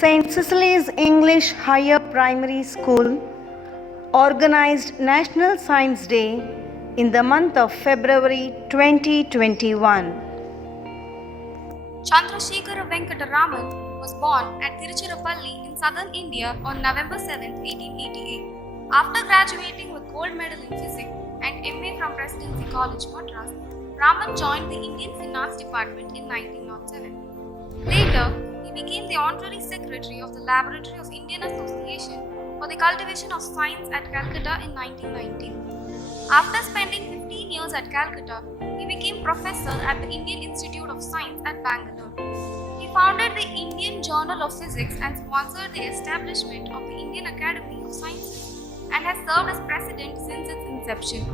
St. Cecily's English Higher Primary School organized National Science Day in the month of February 2021. Chandrasekhara Venkata Raman was born at Tiruchirappalli in southern India on November 7, 1888. After graduating with gold medal in physics and MA from Presidency College, Madras, Raman joined the Indian Finance Department in 1907. Later, he became the honorary secretary of the Laboratory of Indian Association for the Cultivation of Science at Calcutta in 1919. After spending 15 years at Calcutta, he became professor at the Indian Institute of Science at Bangalore. He founded the Indian Journal of Physics and sponsored the establishment of the Indian Academy of Sciences and has served as president since its inception.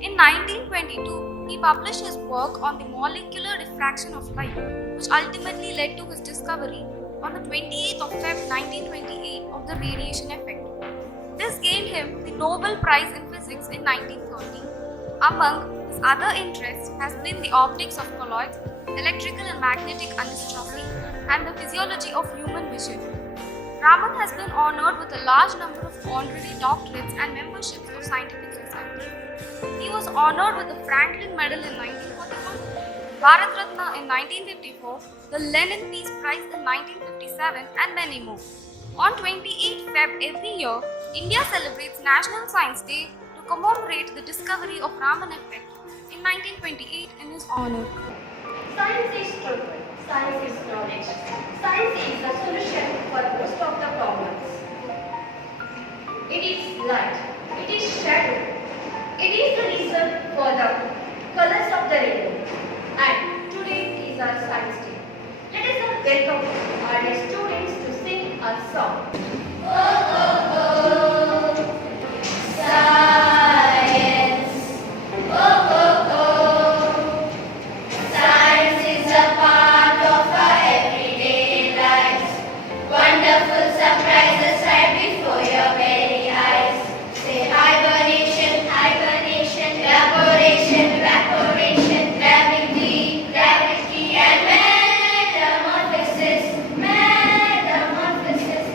In 1922, he published his work on the molecular diffraction of light, which ultimately led to his discovery on the 28th of February 1928 of the radiation effect. This gained him the Nobel Prize in Physics in 1930. Among his other interests has been the optics of colloids, electrical and magnetic anisotropy, and the physiology of human vision. Raman has been honored with a large number of honorary doctorates and memberships of scientific societies. He was honored with the Franklin Medal in 1941, Bharat Ratna in 1954, the Lenin Peace Prize in 1957, and many more. On 28th Feb every year, India celebrates National Science Day to commemorate the discovery of Raman effect in 1928 in his honor. Science is truth. Science is knowledge. Science is the solution for most of the problems. It is light. It is shadow. It is the reason for the colors of the rainbow. And today is our Science Day. Let us welcome our dear students to sing a song. Oh, oh, oh, science. Oh, oh, oh, science is a part of our everyday lives. Wonderful surprises right before your very eyes. Say hibernation, hibernation, evaporation, evaporation, gravity, gravity, and metamorphosis, metamorphosis.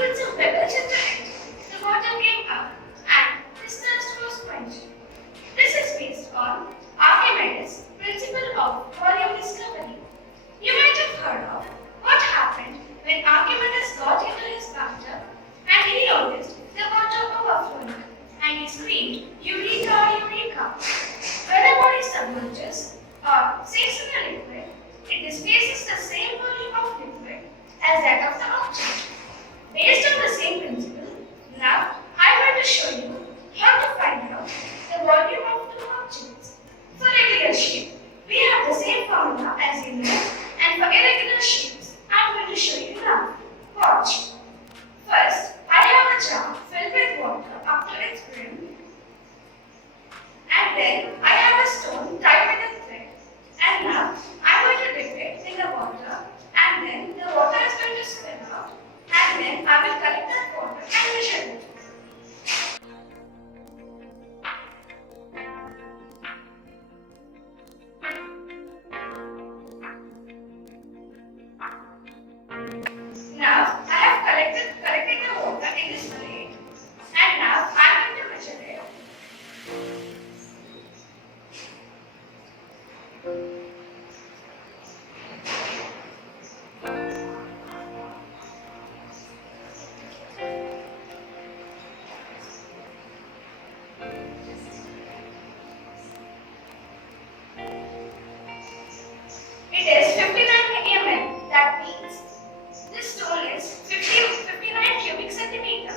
put some pebbles into it. The water came up and his thirst was quenched. This is based on Archimedes' principle of volume discovery. You might have heard of what happened when Archimedes got into his bathtub and he noticed the water overflowing and he screamed, Eureka, Eureka! When a body submerges or sinks in a liquid, it displaces the same volume of liquid as that of the object. Based on the same principle, now I'm going to show you how to find out the volume of two objects. For regular shape, we have the same formula as you know, and for irregular shapes, I'm going to show you now. Watch. First, I have a jar filled with water up to its brim, and then I have a stone tied with a thread. And now I'm going to dip it in the water, and then the water is going to spill out, and then I will collect that water and measure it. Now I have collected the water in this plate, and now I'm going to measure it. It is 59 ml. That means this stone is 59 cubic centimeter.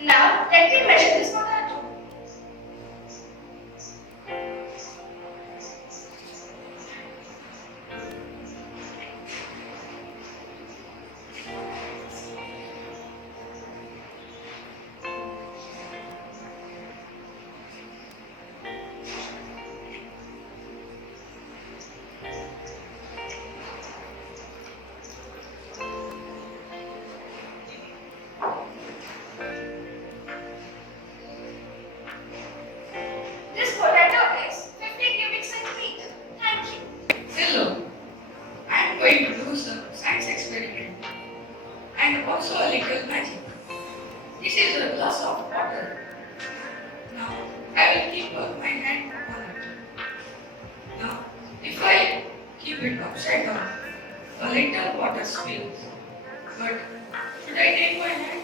Now let me measure this potato. This potato is 50 cubic centimeter. Thank you. Hello, I am going to do some science experiment and also a little magic. This is a glass of water. Now I will keep my hand on it. Now if I keep it upside down, a little water spills. But should I take my hand?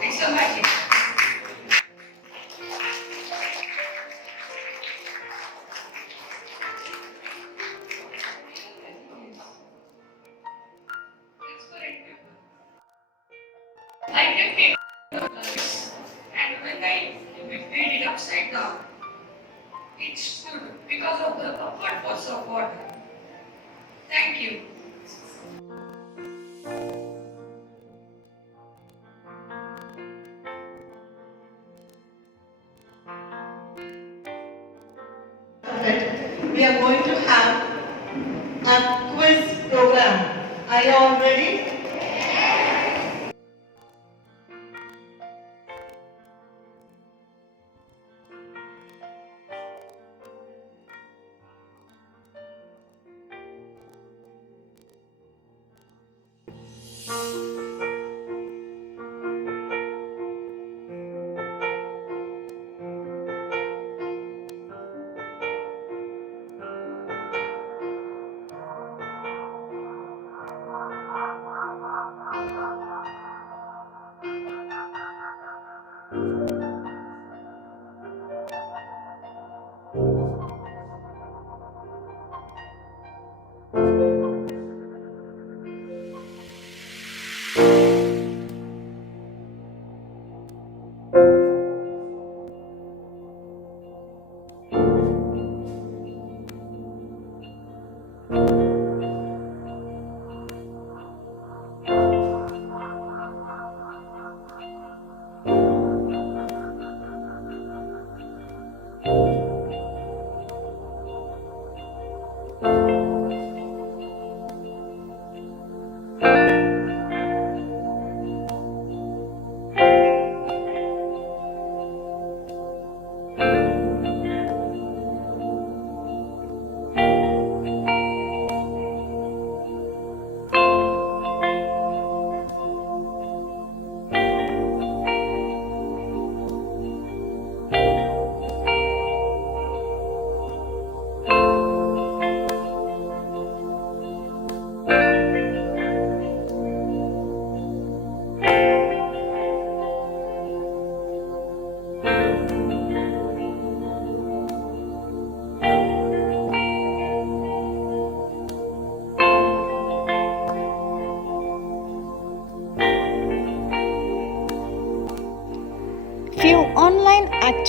It's a magic. I kept it and when I made it upside down, it stood because of the upward force of water. Thank you. We are going to have a quiz program. Are you all ready?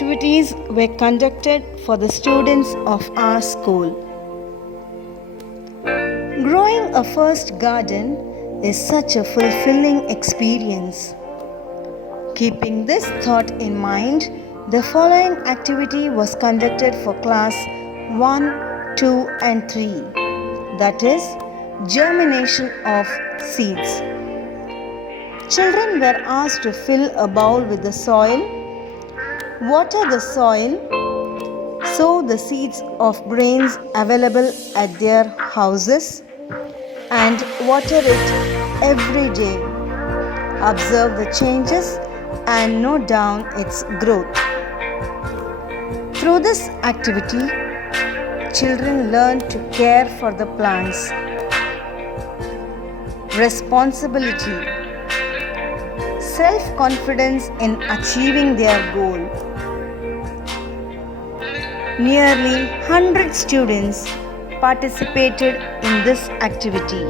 activities were conducted for the students of our school. Growing a first garden is such a fulfilling experience. Keeping this thought in mind, the following activity was conducted for class 1, 2 and 3, that is, germination of seeds. Children were asked to fill a bowl with the soil, water the soil, sow the seeds of grains available at their houses, and water it every day. Observe the changes and note down its growth. Through this activity, children learn to care for the plants, responsibility, self-confidence in achieving their goal. Nearly 100 students participated in this activity.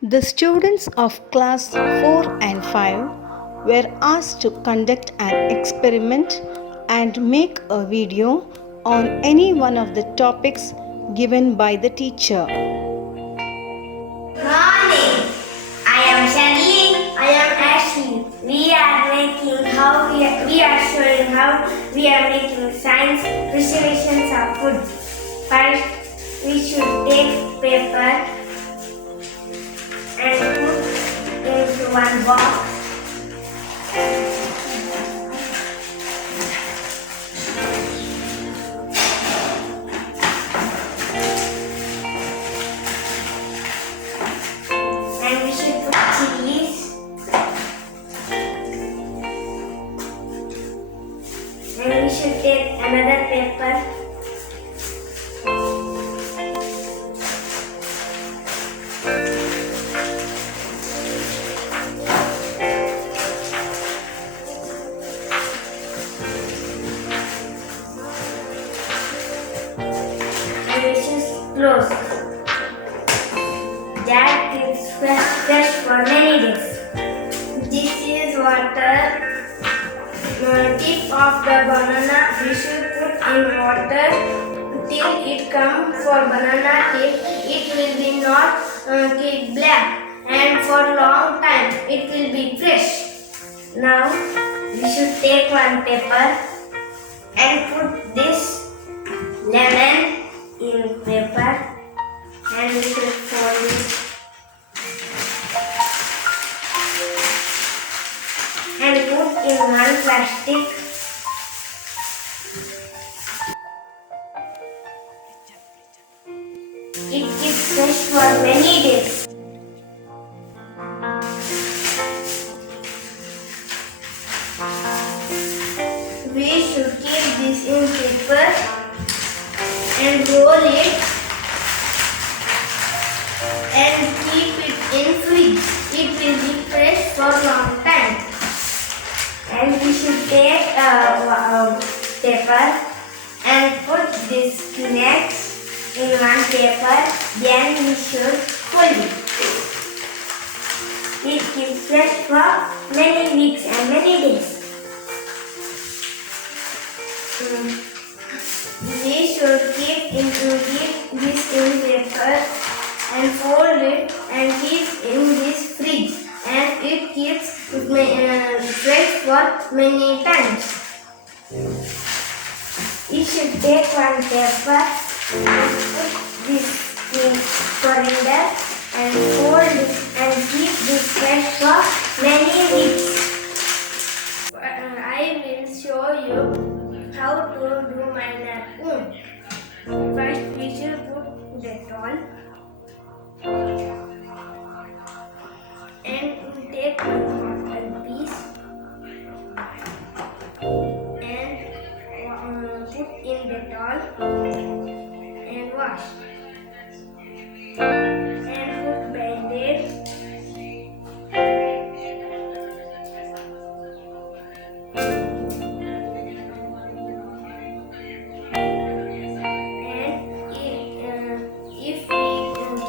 The students of class 4 and 5 were asked to conduct an experiment and make a video on any one of the topics given by the teacher. Morning. I am Cecily. I am Ashley. We are showing how we are making science presentations of food. First, we should take paper and put into one box. And we should put chilies. And we should take another paper. And we should close. That keeps fresh for many days. This is water. Tip of the banana we should put in water till it comes for banana tip. It will be not keep black, and for long time it will be fresh. Now we should take one paper and put this lemon in paper, and we should fold it. And put in one plastic. It keeps fresh for many days. We should keep this in paper and roll it and keep it in fridge. It will be fresh for long time. And we should take a paper and put this snacks in one paper, then we should fold it. It keeps fresh for many weeks and many days. We should keep this in paper and fold it and keep in this fridge, and it keeps fresh for many times. You should take one paper and put this in coriander and fold it and keep this fresh for many weeks. I will show you how to do my napkin. First we should put Dettol and take one cotton piece and put in Dettol and wash and put Band-Aid and if we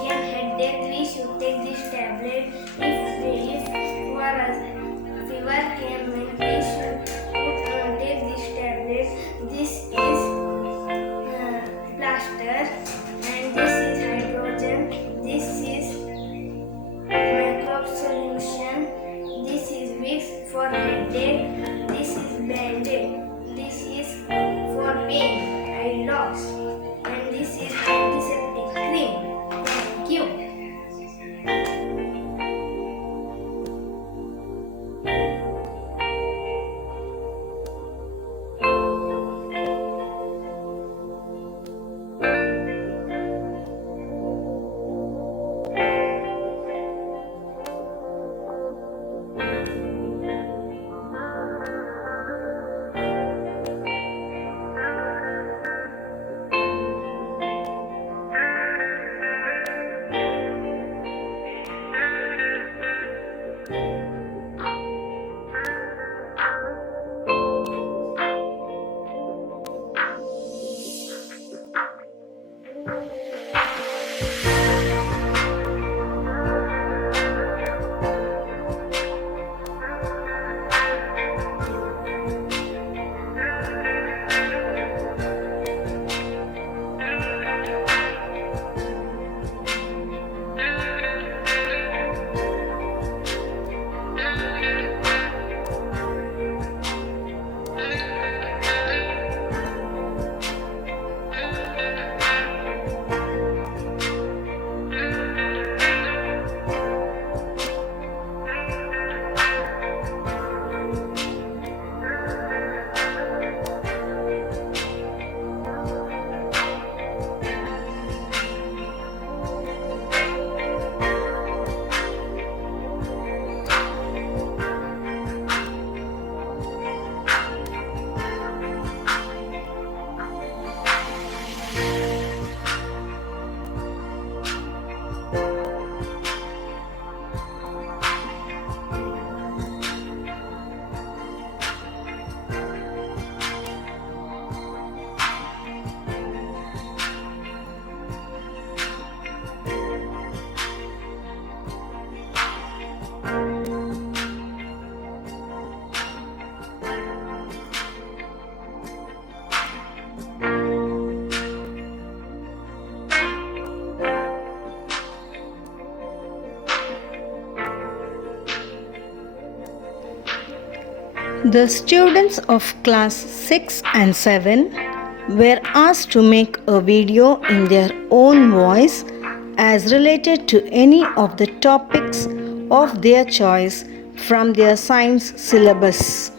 get headache we should take this tablet. If for a fever came in we should take this tablet. This is plaster and this is hydrogen. This is microbe solution. This is Vicks for headache. This is Band-Aid. This is for pain, eye drops. And this is antiseptic cream. Thank you. The students of class 6 and 7 were asked to make a video in their own voice as related to any of the topics of their choice from their science syllabus.